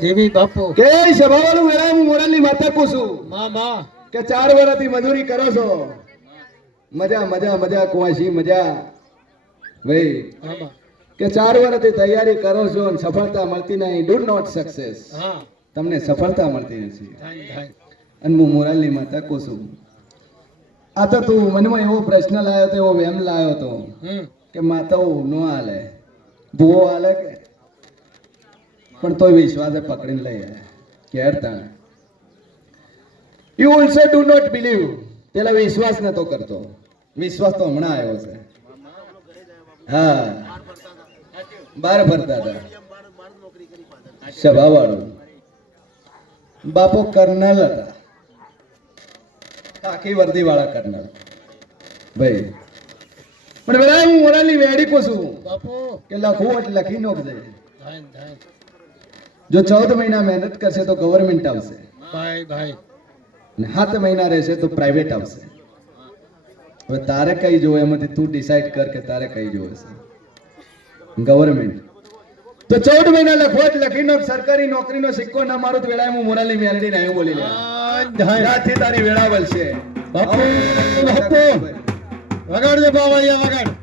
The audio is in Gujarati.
દેવી બાપુ કે સભાવાળું વેળા હું મોરાલની માતા કહું છું મામા કે 4 વર્ષથી મજૂરી કરો છો મજા મજા મજા કુવાસી મજા ભાઈ મામા કે 4 વર્ષથી તૈયારી કરો છો અને સફળતા મળતી નહીં. Do not success. હા તમને સફળતા મળતી નથી. થાય અને હું મોરાલની માતા કહું છું આ તો તું મનમાં એવો પ્રશ્ન લાવ્યો તો એવો વેમ લાવ્યો તો કે માતાઓ નો હાલે ભૂવો હાલે કે પણ તોય વિશ્વાસે પકડીને લઈ આવ્યા કે હેડતા you also do not believe. પેલા વિશ્વાસ નતો કરતો, વિશ્વાસ તો હમણાં આવ્યો છે. હા બાર ફરતા હતા સભાવાળું બાપો કર્નલ હતા, આખી વર્દી વાળા કર્નલ ભાઈ. પણ વેલા હું મોરાલની વેડી કહું છું બાપુ કે લખવું એટલે લખી નોખજે. થાય જો 14 મહિના મહેનત કરશે તો ગવર્મેન્ટ આવશે, ભાઈ અને 7 મહિના રહેશે તો પ્રાઇવેટ આવશે. હવે તારે કઈ જોવે એમાંથી તું ડિસાઈડ કર કે તારે કઈ જોવે છે. ગવર્મેન્ટ તો 14 મહિના લખવો એટલે લખી નો સરકારી નોકરીનો સિક્કો ના મારો તો વેળાએ હું મોરાલી મેલડી ને આવ્યું બોલી લે ત્યાંથી તારી વેળા વળશે. બાપુ વગાડજો બાવળિયા વગાડ